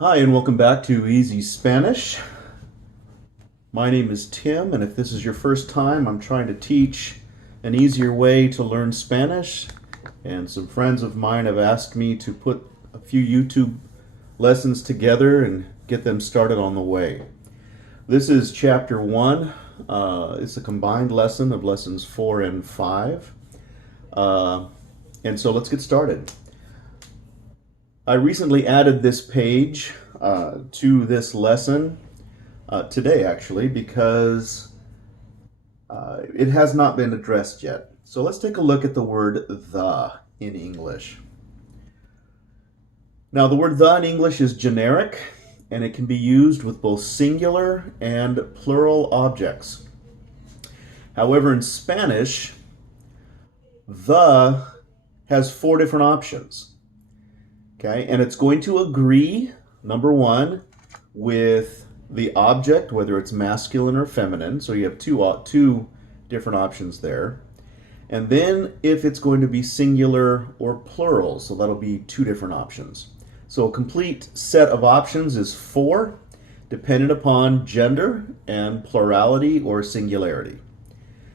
Hi, and welcome back to Easy Spanish. My name is Tim, and if this is your first time, I'm trying to teach an easier way to learn Spanish. And some friends of mine have asked me to put a few YouTube lessons together and get them started on the way. This is chapter 1. It's a combined lesson of lessons 4 and 5. And so let's get started. I recently added this page to this lesson today, actually, because it has not been addressed yet. So let's take a look at the word the in English. Now, the word the in English is generic, and it can be used with both singular and plural objects. However, in Spanish, the has 4 different options. Okay, and it's going to agree, number 1, with the object, whether it's masculine or feminine. So you have two different options there. And then if it's going to be singular or plural, so that'll be 2 different options. So a complete set of options is 4, dependent upon gender and plurality or singularity.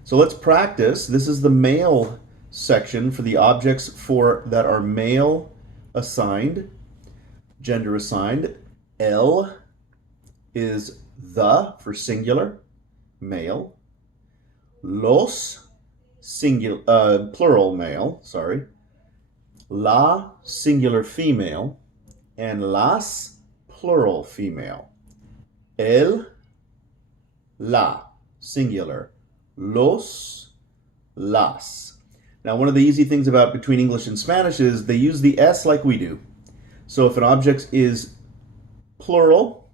So let's practice. This is the male section for the objects that are male assigned, gender assigned. El is the for singular, male. Los, singular, plural male, sorry. La, singular female. And las, plural female. El, la, singular. Los, las. Now, one of the easy things about between English and Spanish is they use the S like we do. So if an object is plural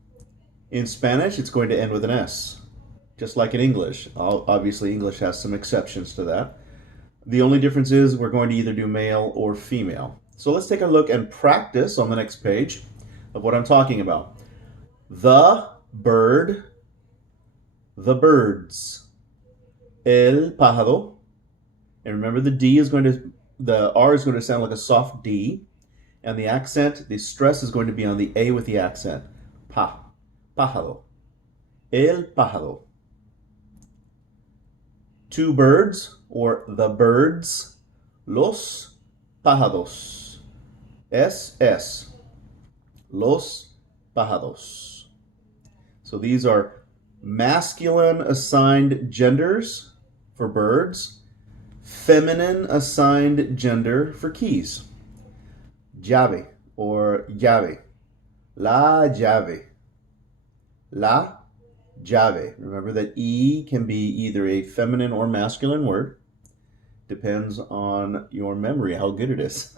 in Spanish, it's going to end with an S, just like in English. Obviously, English has some exceptions to that. The only difference is we're going to either do male or female. So let's take a look and practice on the next page of what I'm talking about. The bird, the birds. El pájaro. And remember, the R is going to sound like a soft D, and the accent, the stress is going to be on the A with the accent. Pájaro. El pájaro. 2 birds, or the birds. Los pájaros. S. Los pájaros. So these are masculine assigned genders for birds, feminine assigned gender for keys. Llave or llave. La llave. La llave. Remember that E can be either a feminine or masculine word. Depends on your memory, how good it is.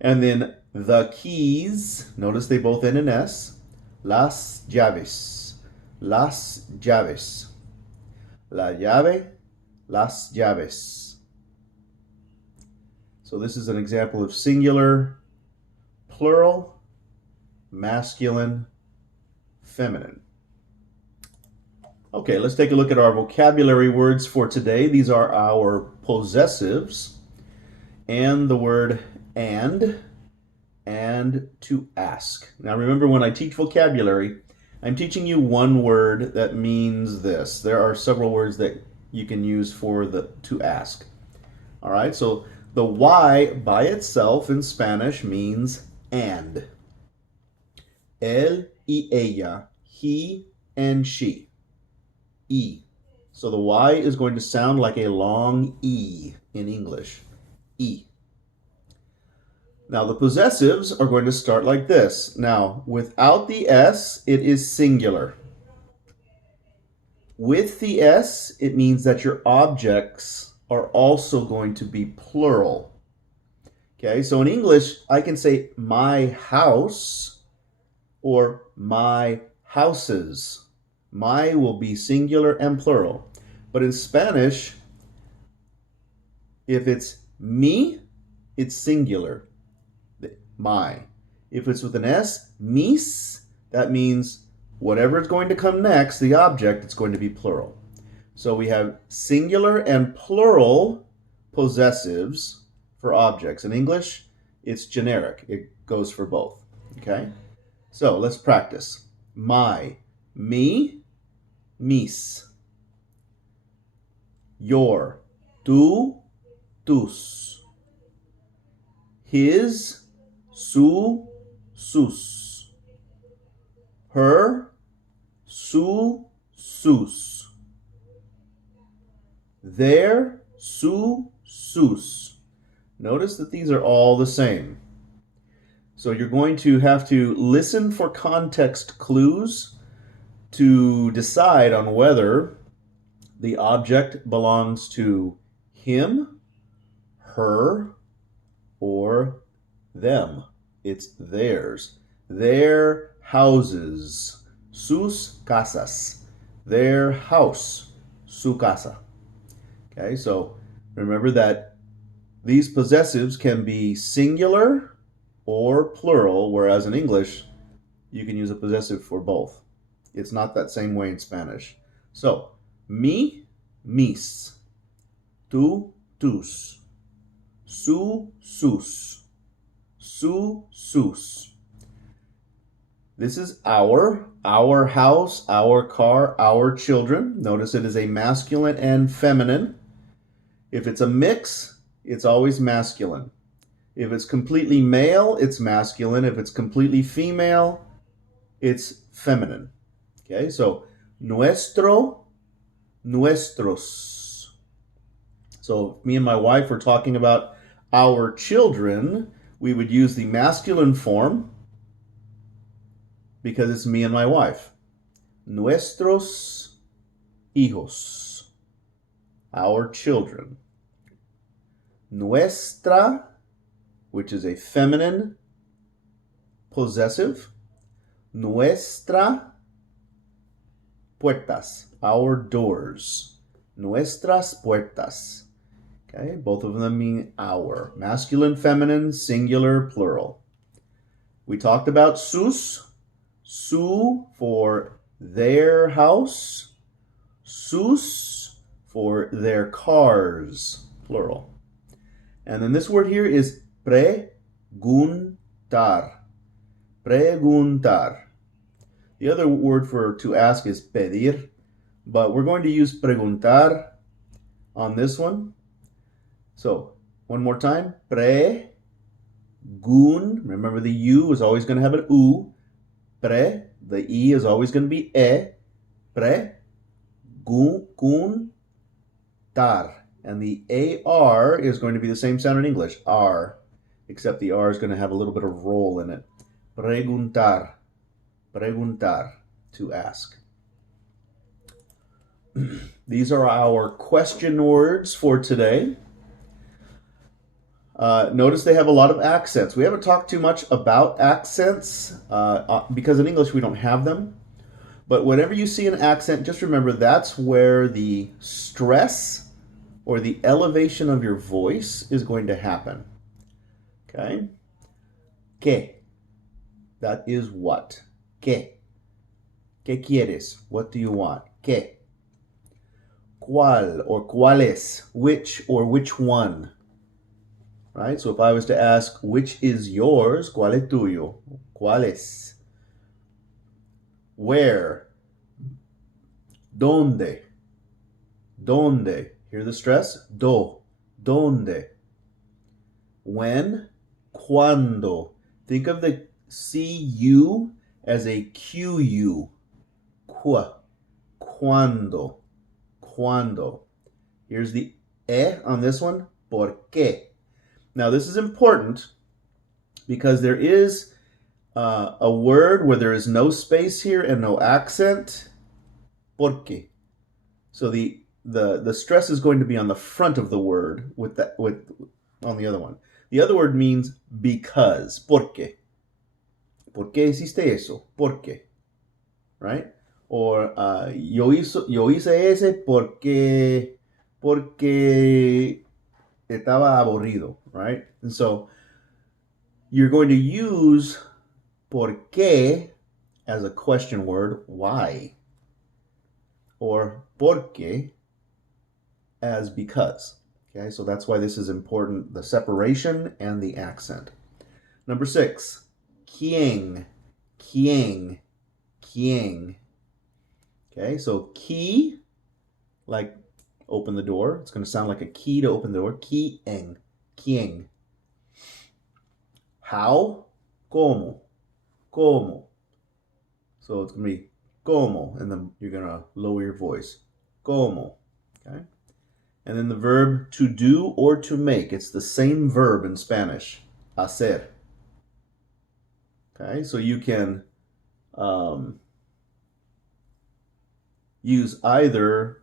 And then the keys, notice they both end in S. Las llaves. Las llaves. La llave. Las llaves. So this is an example of singular, plural, masculine, feminine. Okay, let's take a look at our vocabulary words for today. These are our possessives, and the word and to ask. Now remember, when I teach vocabulary, I'm teaching you one word that means this. There are several words that you can use for the to ask. All right, so the Y by itself in Spanish means and. Él y ella, he and she. E. So the Y is going to sound like a long E in English. E. Now the possessives are going to start like this. Now, without the S, it is singular. With the S, it means that your objects are also going to be plural. Okay, so in English, I can say my house or my houses. My will be singular and plural. But in Spanish, if it's me, it's singular. My. If it's with an S, mis, that means whatever is going to come next, the object, it's going to be plural. So we have singular and plural possessives for objects. In English, it's generic. It goes for both. Okay? So let's practice. My, me, mis. Your, tú, tus. His, su, sus. Her, su, sus. Their, su, sus. Notice that these are all the same. So you're going to have to listen for context clues to decide on whether the object belongs to him, her, or them. It's theirs. Their houses. Sus casas. Their house. Su casa. Okay, so remember that these possessives can be singular or plural, whereas in English, you can use a possessive for both. It's not that same way in Spanish. So, mi, mis. Tú, tus. Su, sus. Su, sus. This is our house, our car, our children. Notice it is a masculine and feminine. If it's a mix, it's always masculine. If it's completely male, it's masculine. If it's completely female, it's feminine. Okay, so nuestro, nuestros. So me and my wife were talking about our children. We would use the masculine form because it's me and my wife. Nuestros hijos. Our children. Nuestra, which is a feminine possessive. Nuestra puertas, our doors. Nuestras puertas. Okay, both of them mean our. Masculine, feminine, singular, plural. We talked about sus. Su for their house. Sus for their cars, plural. And then this word here is preguntar. Preguntar. The other word for to ask is pedir, but we're going to use preguntar on this one. So, one more time. Pregun. Remember the U is always going to have an U. Pre. The E is always going to be E. Preguntar. And the AR is going to be the same sound in English. R. Except the R is going to have a little bit of roll in it. Preguntar. Preguntar. To ask. These are our question words for today. Notice they have a lot of accents. We haven't talked too much about accents because in English we don't have them. But whenever you see an accent, just remember that's where the stress or the elevation of your voice is going to happen. Okay? ¿Qué? That is what. ¿Qué? ¿Qué quieres? What do you want? ¿Qué? ¿Cuál or cuáles? Which or which one? Right? So if I was to ask, which is yours? ¿Cuál es tuyo? ¿Cuál es? Where? ¿Dónde? ¿Dónde? Hear the stress? Do. ¿Dónde? When? ¿Cuándo? Think of the CU as a QU. Qua. ¿Cuándo? ¿Cuándo? Here's the on this one. ¿Por qué? Now this is important because there is a word where there is no space here and no accent. ¿Por qué? So the stress is going to be on the front of the word with on the other one. The other word means because. ¿Por qué? ¿Por qué hiciste eso? ¿Por qué? Right? Or yo hice ese porque estaba aburrido, right? And so you're going to use por qué as a question word, why? Or por qué as because. Okay, so that's why this is important, the separation and the accent. Number 6, quién, quién, quién. Okay, so key, like open the door. It's going to sound like a key to open the door. Quién, quién. How, cómo, cómo. So it's going to be cómo, and then you're going to lower your voice. Cómo. Okay. And then the verb to do or to make. It's the same verb in Spanish. Hacer. Okay, so you can use either.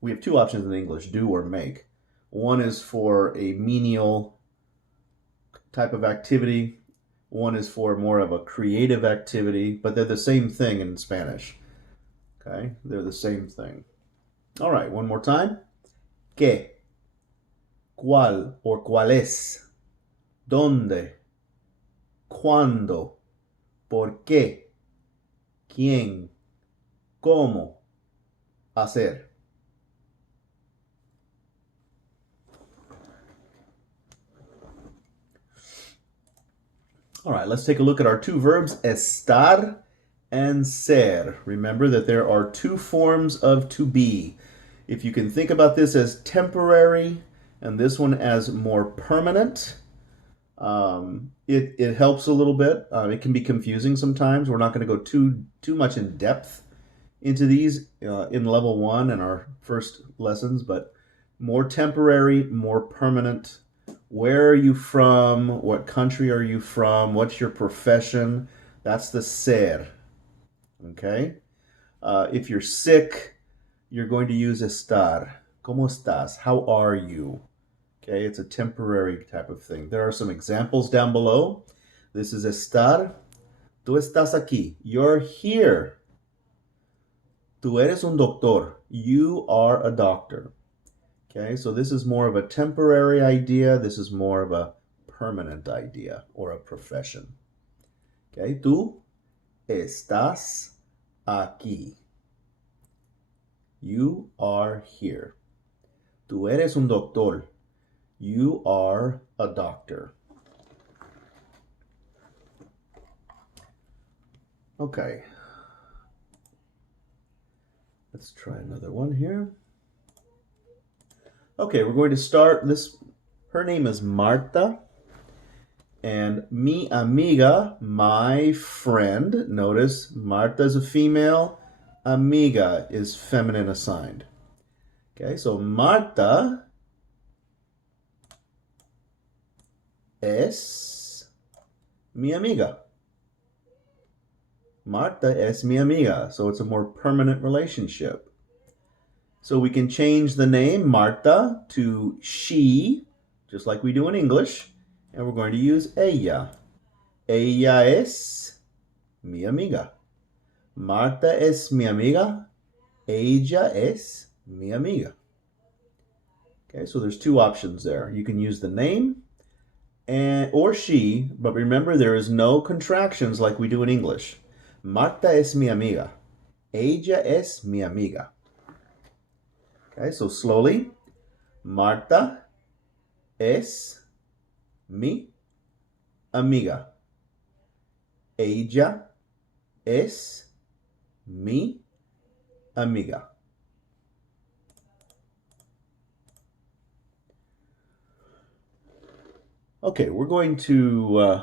We have two options in English, do or make. One is for a menial type of activity. One is for more of a creative activity, but they're the same thing in Spanish. Okay, they're the same thing. All right, one more time. ¿Qué? ¿Cuál or cuáles? ¿Dónde? ¿Cuándo? ¿Por qué? ¿Quién? ¿Cómo? Hacer. All right, let's take a look at our two verbs, estar and ser. Remember that there are two forms of to be. If you can think about this as temporary and this one as more permanent, it helps a little bit. It can be confusing sometimes. We're not going to go too much in depth into these in level 1 in our first lessons, but more temporary, more permanent. Where are you from? What country are you from? What's your profession? That's the ser. Okay? If you're sick, you're going to use estar. ¿Cómo estás? How are you? Okay, it's a temporary type of thing. There are some examples down below. This is estar. Tú estás aquí. You're here. Tú eres un doctor. You are a doctor. Okay, so this is more of a temporary idea. This is more of a permanent idea or a profession. Okay, tú estás aquí. You are here. Tú eres un doctor. You are a doctor. Okay. Let's try another one here. Okay, we're going to start this. Her name is Marta. And mi amiga, my friend. Notice Marta is a female. Amiga is feminine assigned. Okay, so Marta es mi amiga. Marta es mi amiga. So it's a more permanent relationship. So we can change the name Marta to she, just like we do in English, and we're going to use ella. Ella es mi amiga. Marta es mi amiga. Ella es mi amiga. Okay, so there's two options there. You can use the name or she, but remember there is no contractions like we do in English. Marta es mi amiga. Ella es mi amiga. Okay, so slowly. Marta es mi amiga. Ella es mi amiga. Okay, we're going to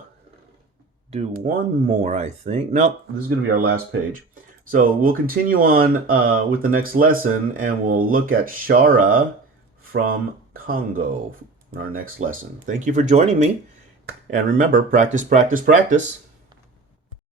do one more, I think. Nope, this is going to be our last page. So we'll continue on with the next lesson, and we'll look at Shara from Congo in our next lesson. Thank you for joining me. And remember, practice, practice, practice.